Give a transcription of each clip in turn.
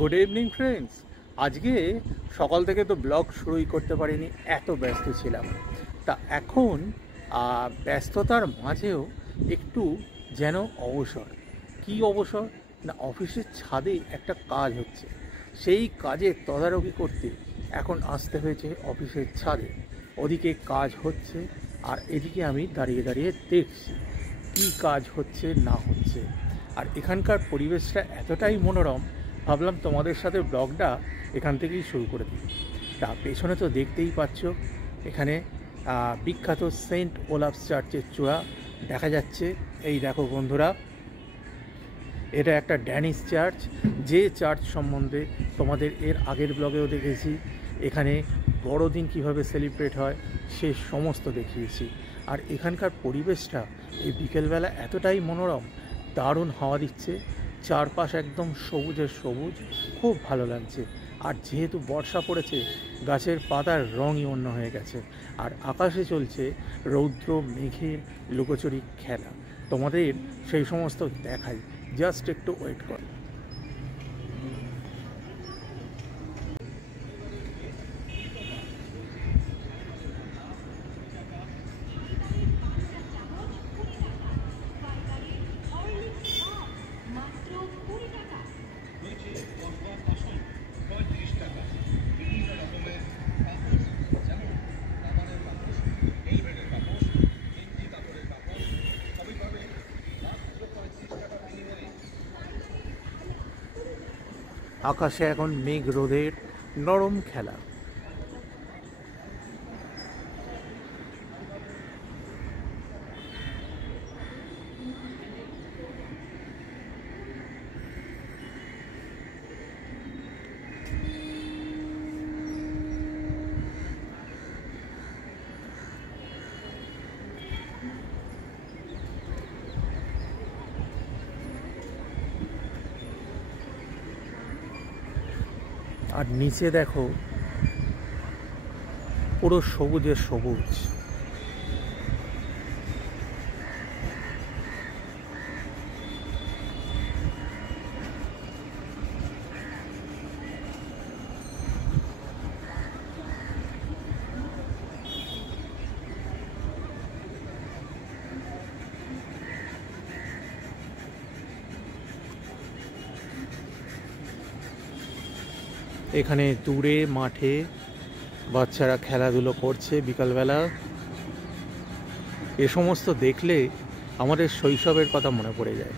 Good evening friends. আজকে সকাল থেকে তো ব্লগ শুরুই করতে পারিনি, এত ব্যস্ত ছিলাম। তা এখন ব্যস্ততার মাঝেও একটু যেন অবসর। কি অবসর না, অফিসের ছাদে একটা কাজ হচ্ছে, সেই কাজের তদারকি করতে এখন আসতে হয়েছে অফিসের ছাদে। ওদিকে কাজ হচ্ছে আর এদিকে আমি দাঁড়িয়ে দাঁড়িয়ে দেখছি কী কাজ হচ্ছে না হচ্ছে। আর এখানকার পরিবেশটা এতটাই মনোরম, ভাবলাম তোমাদের সাথে ব্লগটা এখান থেকেই শুরু করে দিই। তা পেছনে তো দেখতেই পাচ্ছ, এখানে বিখ্যাত সেন্ট ওলাফ চার্চের চূড়া দেখা যাচ্ছে। এই দেখো বন্ধুরা, এটা একটা ড্যানিশ চার্চ, যে চার্চ সম্বন্ধে তোমাদের এর আগের ব্লগেও দেখেছি। এখানে বড়দিন কিভাবে সেলিব্রেট হয় সে সমস্ত দেখিয়েছি। আর এখানকার পরিবেশটা এই বিকেলবেলা এতটাই মনোরম, দারুণ হাওয়া দিচ্ছে, চারপাশ একদম সবুজের সবুজ, খুব ভালো লাগছে। আর যেহেতু বর্ষা পড়েছে, গাছের পাতার রঙই অন্য হয়ে গেছে। আর আকাশে চলছে রৌদ্র মেঘের লুকোচুরি খেলা। তোমাদের সেই সমস্ত দেখাই, জাস্ট একটু ওয়েট কর। আকাশে এখন মেঘ রোদের নরম খেলা। আর নিচে দেখো পুরো সবুজের সবুজ। এখানে দূরে মাঠে বাচ্চারা খেলাধুলো করছে বিকালবেলা। এ সমস্ত দেখলে আমাদের শৈশবের কথা মনে পড়ে যায়।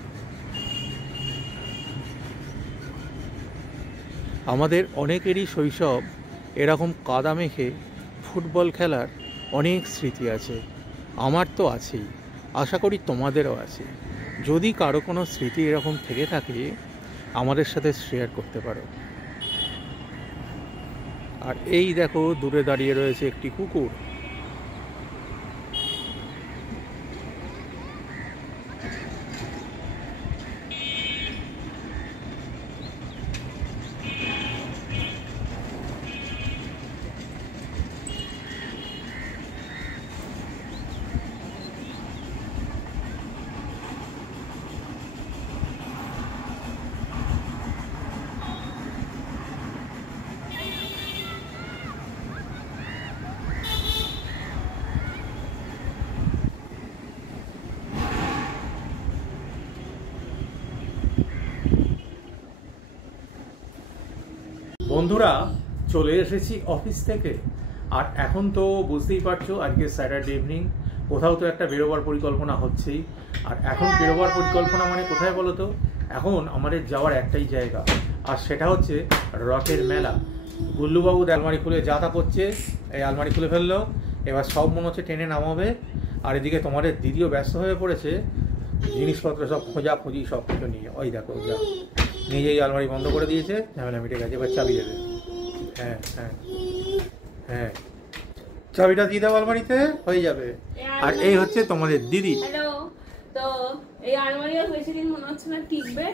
আমাদের অনেকেরই শৈশব এরকম কাদা মেখে ফুটবল খেলার অনেক স্মৃতি আছে। আমার তো আছেই, আশা করি তোমাদেরও আছে। যদি কারো কোনো স্মৃতি এরকম থেকে থাকে, আমাদের সাথে শেয়ার করতে পারো। আর এই দেখো দূরে দাঁড়িয়ে রয়েছে একটি কুকুর। বন্ধুরা, চলে এসেছি অফিস থেকে। আর এখন তো বুঝতেই পারছো, আজকে স্যাটারডে ইভিনিং, কোথাও তো একটা বেরোবার পরিকল্পনা হচ্ছেই। আর এখন বেরোবার পরিকল্পনা মানে কোথায় বলো তো? এখন আমাদের যাওয়ার একটাই জায়গা, আর সেটা হচ্ছে রথের মেলা। গুল্লুবাবু আলমারি খুলে যাতা করছে, এই আলমারি খুলে ফেললো, এবার সব মনে হচ্ছে টেনে নামাবে। আর এদিকে তোমাদের দিদিও ব্যস্ত হয়ে পড়েছে জিনিসপত্র সব খোঁজাখুঁজি সব কিছু নিয়ে। ওই দেখো, যা নিজেই আলমারি বন্ধ করে দিয়েছে, ঝামেলা মিটে গেছে, এবার চাবি দেবে। হ্যাঁ হ্যাঁ হ্যাঁ, চাবিটা দিয়ে দাও আলমারিতে, হয়ে যাবে। আর এই হচ্ছে তোমাদের দিদি। হ্যালো। তো এই আলমারি আর বেশি দিন মনে হচ্ছে না টিকবে,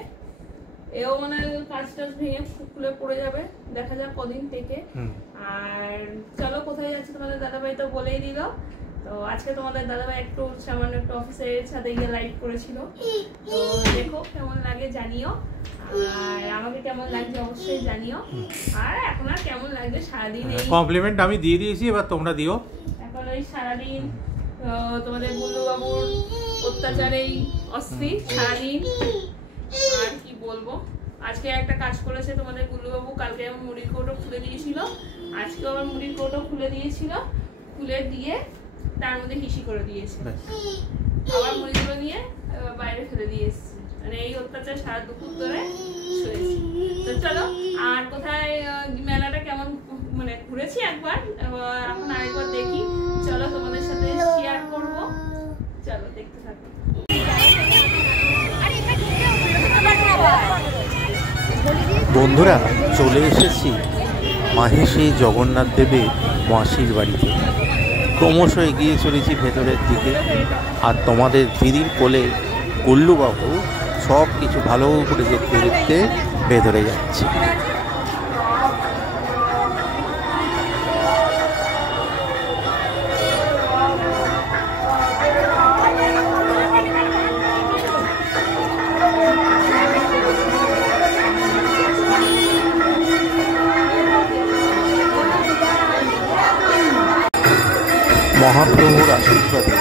এও মানে কাজ টাজ ভেঙে খুলে পড়ে যাবে, দেখা যাক কদিন থেকে। আর চলো কোথায় যাচ্ছে তোমাদের দাদাভাই তো বলেই দিল। তো আজকে তোমাদের দাদাভাই একটু সামান্য একটু অফিসের ছাদে গিয়ে লাইভ করেছিল, তো দেখো কেমন লাগে জানিও, আর আমাকে কেমন লাগছে অবশ্যই জানিও। আর এখন আর কেমন লাগবে সারাদিন এই কমপ্লিমেন্ট আমি দিয়ে দিয়েছি, এবার তোমরা দিও। এখন ওই সারাদিন তোমাদের গুল্লু বাবুর অত্যাচারেই অস্থির সারাদিন। আর কি বলবো, আজকে একটা কাজ করেছে তোমাদের গুল্লু বাবু, কালকে আমার মুড়ির কৌটো খুলে দিয়েছিল, আজকে আবার মুড়ির কৌটো খুলে দিয়েছিল, খুলে দিয়ে তার মধ্যে হিসি করে দিয়েছে, আবার মুড়িগুলো নিয়ে বাইরে ফেলে দিয়েছে। মানে এই অত্যাচার সারা দুপুর ধরে শুয়েছি। তো চলো, আর কোথায় মেলাটা কেমন মানে ঘুরেছি একবার, এখন আরেকবার দেখি, চলো তোমাদের সাথে শেয়ার করবো, চলো দেখতে থাকো। বন্ধুরা, চলে এসেছি মাহেশী জগন্নাথ দেবের মাসির বাড়িতে। ক্রমশ এগিয়ে চলেছি ভেতরের দিকে, আর তোমাদের দিদির কোলে গুল্লুবাবু সব কিছু ভালো করে দেখতে দেখতে ভেতরে যাচ্ছে। মহাপ্রভুর আশীর্বাদে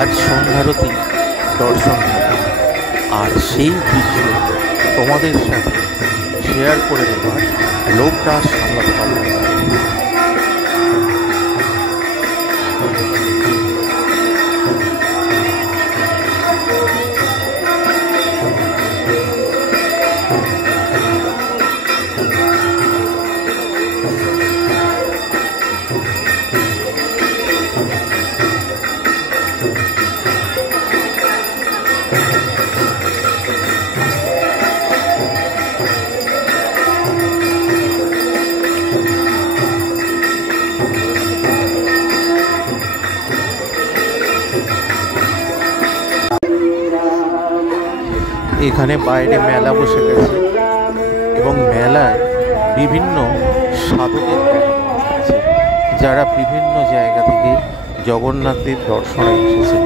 আজ সন্ধ্যারতি দর্শন হবে, আর সেই দৃশ্য তোমাদের সাথে শেয়ার করে দেওয়ার লোকটা সামলাতে পারবে। এখানে বাইরে মেলা বসে গেছে এবং মেলায় বিভিন্ন সাধকের আছে, যারা বিভিন্ন জায়গা থেকে জগন্নাথের দর্শনে এসেছে।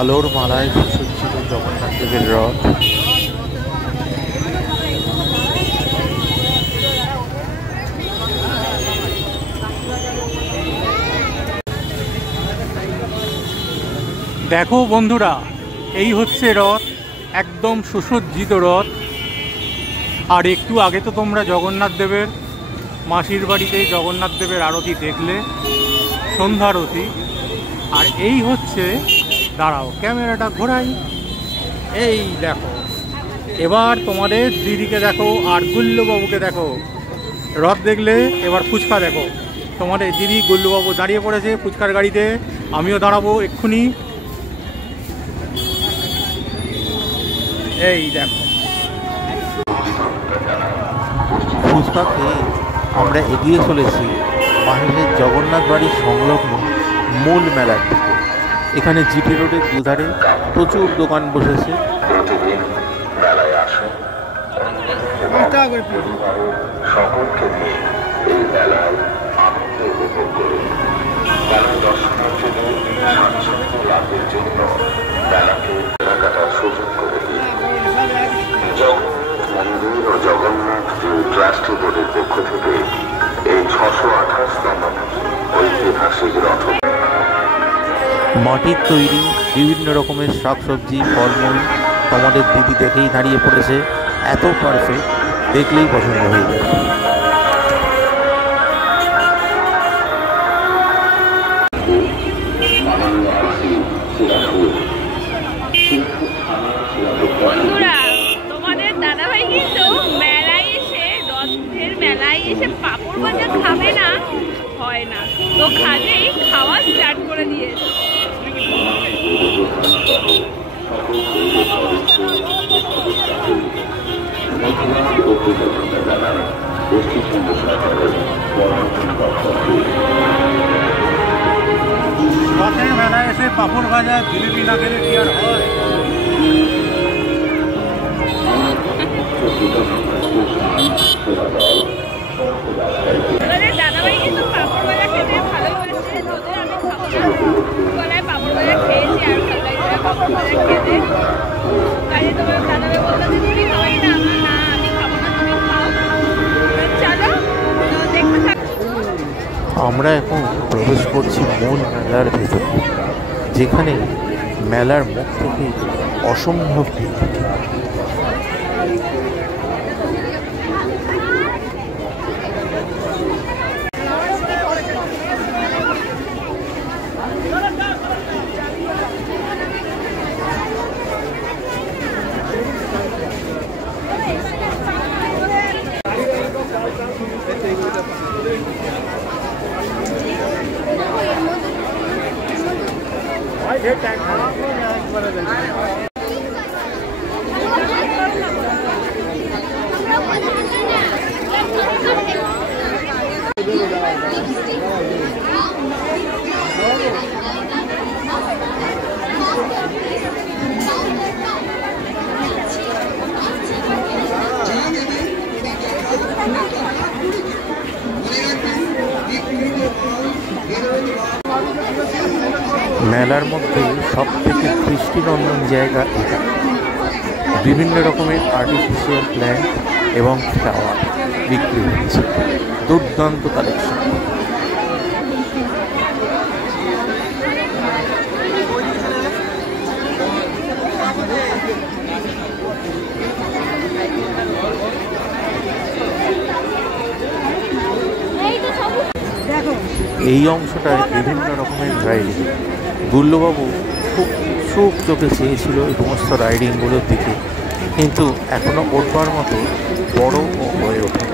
আলোর মালায় সুসজ্জিত জগন্নাথ দেবের রথ। দেখো বন্ধুরা, এই হচ্ছে রথ, একদম সুসজ্জিত রথ। আর একটু আগে তো তোমরা জগন্নাথ দেবের মাসির বাড়িতে জগন্নাথ দেবের আরতি দেখলে, সন্ধ্যারতি। আর এই হচ্ছে, দাঁড়াও ক্যামেরাটা ঘোরাই, এই দেখো, এবার তোমাদের দিদিকে দেখো আর গুল্লুবাবুকে দেখো। রথ দেখলে এবার ফুচকা দেখো, তোমাদের দিদি গুল্লুবাবু দাঁড়িয়ে পড়েছে ফুচকার গাড়িতে, আমিও দাঁড়াবো এক্ষুনি। এই দেখো, ফুচকা খেয়ে আমরা এগিয়ে চলেছি মাহেশের জগন্নাথ বাড়ির সংলগ্ন মূল মেলার দিকে। এখানে জিটি রোডের দুধারে প্রচুর দোকান বসেছে। সকলকে নিয়ে এই মেলায় আনন্দ উপভোগ করুন। মেলা দর্শনার্থীদের স্বাচ্ছন্দ্য লাভের জন্য মেলাকে কেনাকাটার সুযোগ করে দিন। জগন্নাথ মন্দির ও জগন্নাথ ট্রাস্টি বোর্ডের পক্ষ থেকে এই 628তম ঐতিহাসিক রথ। মাটির তৈরি বিভিন্ন রকমের শাকসবজি, ফলমূল, তোমাদের দিদি দেখেই দাঁড়িয়ে পড়েছে, এত পারফেক্ট, দেখলেই পছন্দ হয়ে যায়। বন্ধুরা, তোমাদের দাদাভাই কিন্তু মেলায় দক্ষিণাদি ও পূজাচন্দ্র মেলার পশ্চিমবঙ্গ সরকারের পর্যটন দপ্তরকে রথের মেলায় এসে পাঁপড় ভাজা জিলিপি না খেলে কি আর হয়? দাদাভাই কিন্তু পাঁপড় ভাজা খেতে ভালো বলেছে, যদিও আমি খাবো না। গলায় পাঁপড় ভাজা খেয়েছি আর ভালো লাগছে পাঁপড় ভাজা খেতে। কাজে তোমার দাদাভাই বললো যে তুমি খাওয়াই না, না আমি খাবো না, তুমি খাও। চলো দেখতে থাকো। আমরা এখন প্রবেশ করছি মূল মেলার ভেতরে, যেখানে মেলার মুখ থেকে অসম্ভব ভিড়। মেলার মধ্যে সব থেকে দৃষ্টিনন্দন জায়গা এটা। বিভিন্ন রকমের আর্টিফিশিয়াল প্ল্যান্ট এবং ফ্লাওয়ার বিক্রি হচ্ছে, দুর্দান্ত কালেকশন। এই অংশটায় বিভিন্ন রকমের রাইডিং। গুল্লবাবু খুব চোখ চোখে চেয়েছিল এই সমস্ত রাইডিংগুলোর দিকে, কিন্তু এখনও ওঠবার মতো বড় ও হয়ে ওঠে।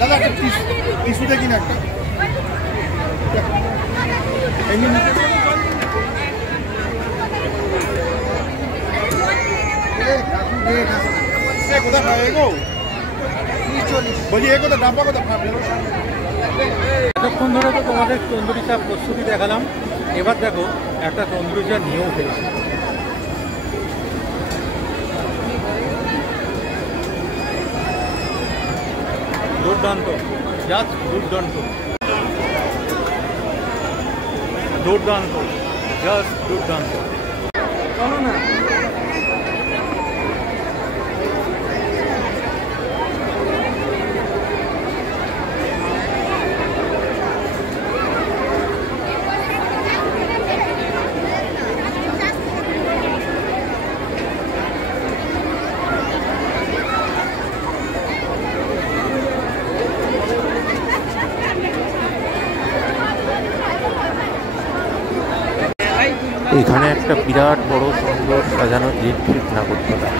দাদা একটা টিস্যু দেখি না একটা কোথায় পাবে গো? বলছি এ কোথায় ডাব্বা কোথায় পাবে? এতক্ষণ ধরে তো তোমাদের তন্দুরি চা প্রস্তুতি দেখালাম, এবার দেখো একটা তন্দুরি চা নিয়েও ফেলেছি। দুর্দান্ত, জাস্ট দুর্দান্ত, দুর্দান্ত, জাস্ট দুর্দান্ত। চলো না। এখানে একটা বিরাট বড় সুন্দর সাজানো ইলেকট্রিক নাগরদোলা।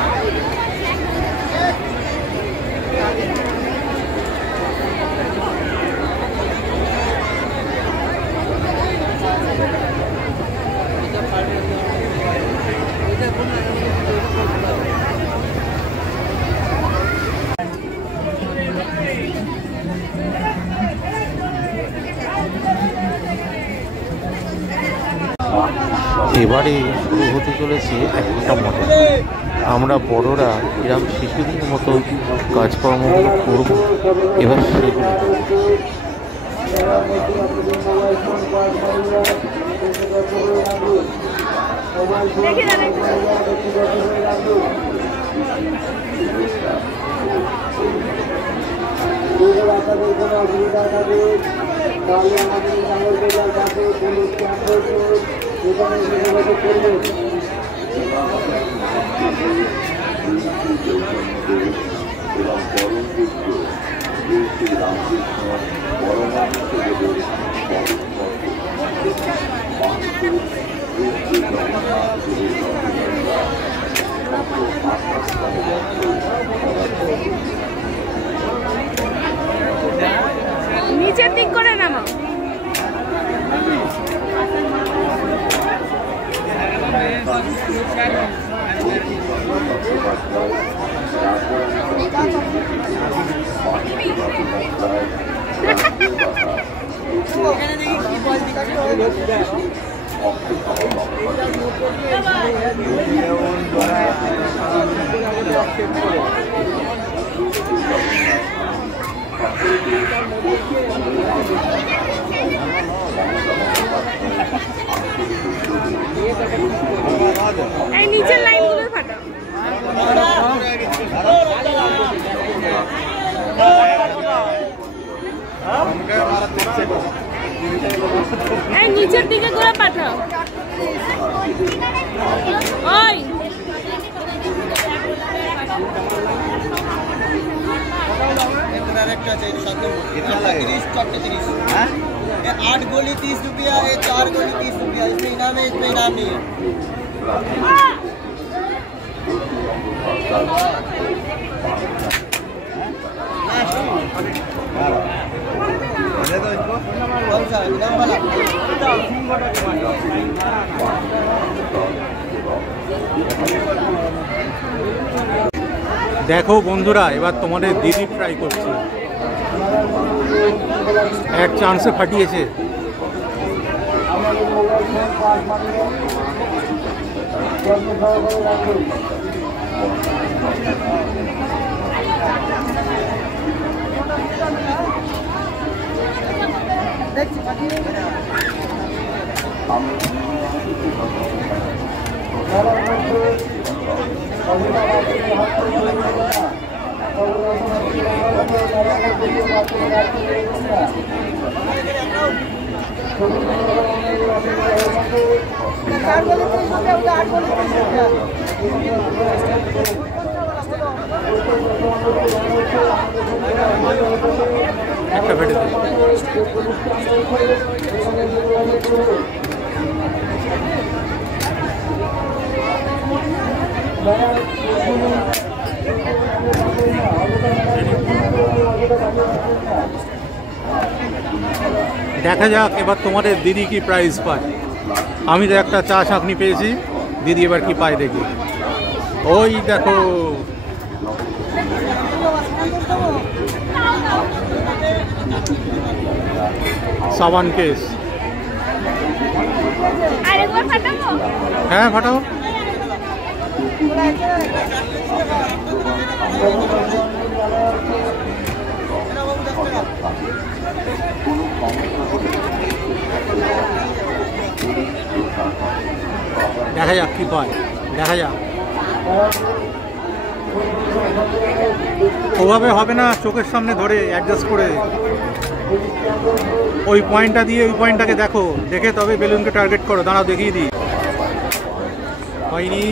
এবারে শুরু হতে চলেছে একটা মডেল। আমরা বড়রা এরকম শিশুদের মতো কাজকর্মগুলো করবো, এবার সেগুলো নিচের দিক করে নামাও। এই নিচের লাইনগুলো ফাটাও। এই নিচের দিকে করে পাঠাও। ওই ये 8 गोली 30 रुपया है, 4 गोली 30 रुपया। इसमें इनाम है, इसमें इनाम नहीं है। कौन सा इनाम वाला? দেখো বন্ধুরা, এবার তোমাদের দিদি ট্রাই করছে। এক চান্সে ফাটিয়েছে। একটা ফেটে দেবে। দেখা যাক এবার তোমাদের দিদি কি প্রাইজ পায়। আমি তো একটা চা ছাঁকনি পেয়েছি, দিদি এবার কি পায় দেখি। ওই দেখো, সাবান কেস। হ্যাঁ ফাটাও। দেখা যাক কি পায়, দেখা যাক। ওভাবে হবে না, চোখের সামনে ধরে অ্যাডজাস্ট করে ওই পয়েন্টটা দিয়ে ওই পয়েন্টটাকে দেখো, দেখে তবে বেলুনকে টার্গেট করো। দাঁড়াও দেখিয়ে দিই। হয়নি।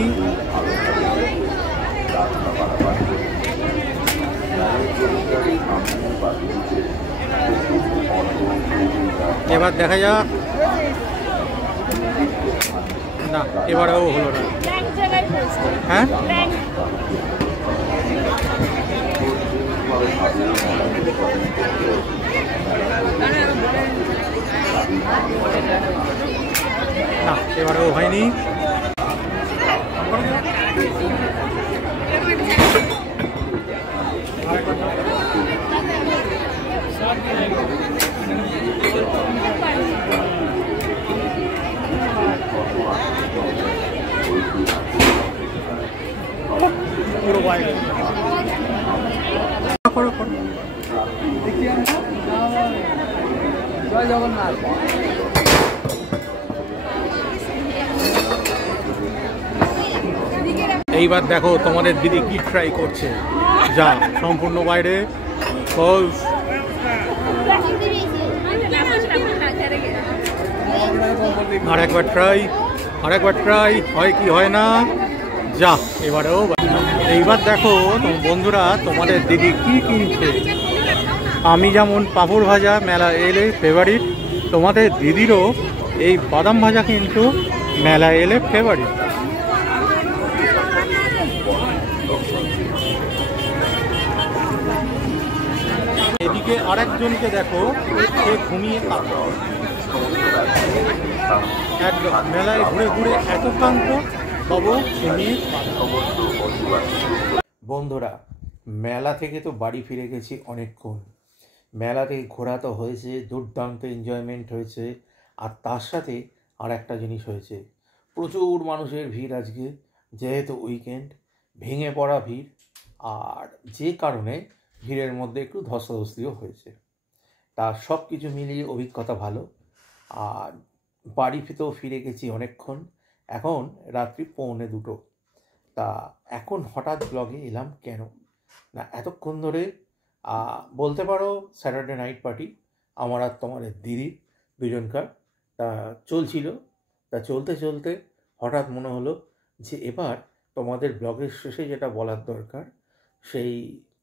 এবার দেখা যাক। না, এবারেও হলো না। হ্যাঁ না, এবারেও হয়নি। পুরো বাইরে করো করো। জয় জগন্নাথ। এইবার দেখো তোমাদের দিদি কি ট্রাই করছে, যা সম্পূর্ণ বাইরে ফলস। আরেকবার ট্রাই হয় কি হয় না, যা এবারেও। এইবার দেখো বন্ধুরা তোমাদের দিদি কি কিনছে। আমি যেমন পাঁপড় ভাজা মেলা এলে ফেভারিট, তোমাদের দিদিরও এই বাদাম ভাজা কিন্তু মেলা এলে ফেভারিট। এদিকে আরেকজনকে দেখো, সে ঘুমিয়ে কাঁদছে। একদম মেলায় ঘুরে ঘুরে এত ক্লান্ত, বাবু ঘুমিয়ে কাঁদছে। বন্ধুরা মেলা থেকে তো বাড়ি ফিরে গেছি অনেকক্ষণ। মেলাতে ঘোরা তো হয়েছে, দুর্দান্ত এনজয়মেন্ট হয়েছে, আর তার সাথে আর একটা জিনিস হয়েছে, প্রচুর মানুষের ভিড় আজকে, যেহেতু উইকেন্ড, ভেঙে পড়া ভিড়, আর যে কারণে ভিড়ের মধ্যে একটু ধস্তাধস্তিও হয়েছে। তা সব কিছু মিলিয়ে অভিজ্ঞতা ভালো। আর বাড়ি ফিরেও ফিরে গেছি অনেকক্ষণ, এখন রাত্রি 1:45। তা এখন হঠাৎ ব্লগে এলাম কেন না, এতক্ষণ ধরে বলতে পারো স্যাটারডে নাইট পার্টি আমার আর তোমাদের দিদির দুজনকার তা চলছিল। তা চলতে চলতে হঠাৎ মনে হলো যে এবার তোমাদের ব্লগের শেষে যেটা বলার দরকার সেই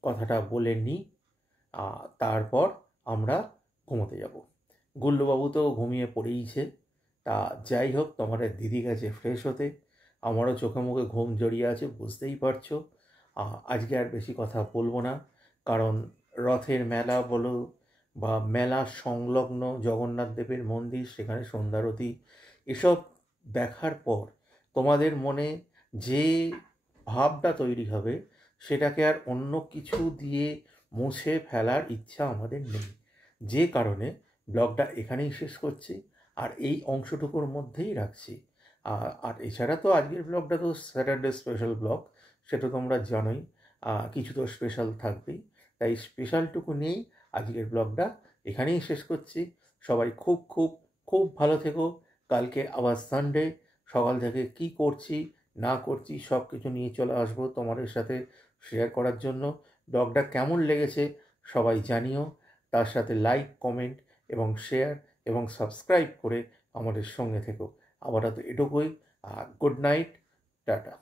কথাটা বলে নিই, তারপর আমরা ঘুমোতে যাব। গুল্লুবাবু তো ঘুমিয়ে পড়েইছে। তা যাই হোক, তোমাদের দিদি গেছে ফ্রেশ হতে, আমারও চোখে মুখে ঘুম জড়িয়ে আছে, বুঝতেই পারছো। আজকে আর বেশি কথা বলবো না, কারণ রথের মেলা বলো বা মেলা সংলগ্ন জগন্নাথ দেবের মন্দির, সেখানে সন্ধ্যারতি, এসব দেখার পর তোমাদের মনে যে ভাবটা তৈরি হবে সেটাকে আর অন্য কিছু দিয়ে মুছে ফেলার ইচ্ছা আমাদের নেই। যে কারণে ব্লগটা এখানেই শেষ করছি, আর এই অংশটুকুর মধ্যেই রাখছি। আর এছাড়া তো আজকের ব্লগটা তো স্যাটারডে স্পেশাল ব্লগ, সেটা তোমরা জানোই, কিছু তো স্পেশাল থাকবেই। তাই স্পেশালটুকু নিয়েই আজকের ব্লগটা এখানেই শেষ করছি। সবাই খুব খুব খুব ভালো থেকো। কালকে আবার সানডে, সকাল থেকে কি করছি না করছি সব কিছু নিয়ে চলে আসবো তোমাদের সাথে শেয়ার করার জন্য। ব্লগটা কেমন লেগেছে সবাই জানিও, তার সাথে লাইক, কমেন্ট এবং শেয়ার এবং সাবস্ক্রাইব করে আমাদের সঙ্গে থেকো। আপাতত এটুকুই। Good night, tata.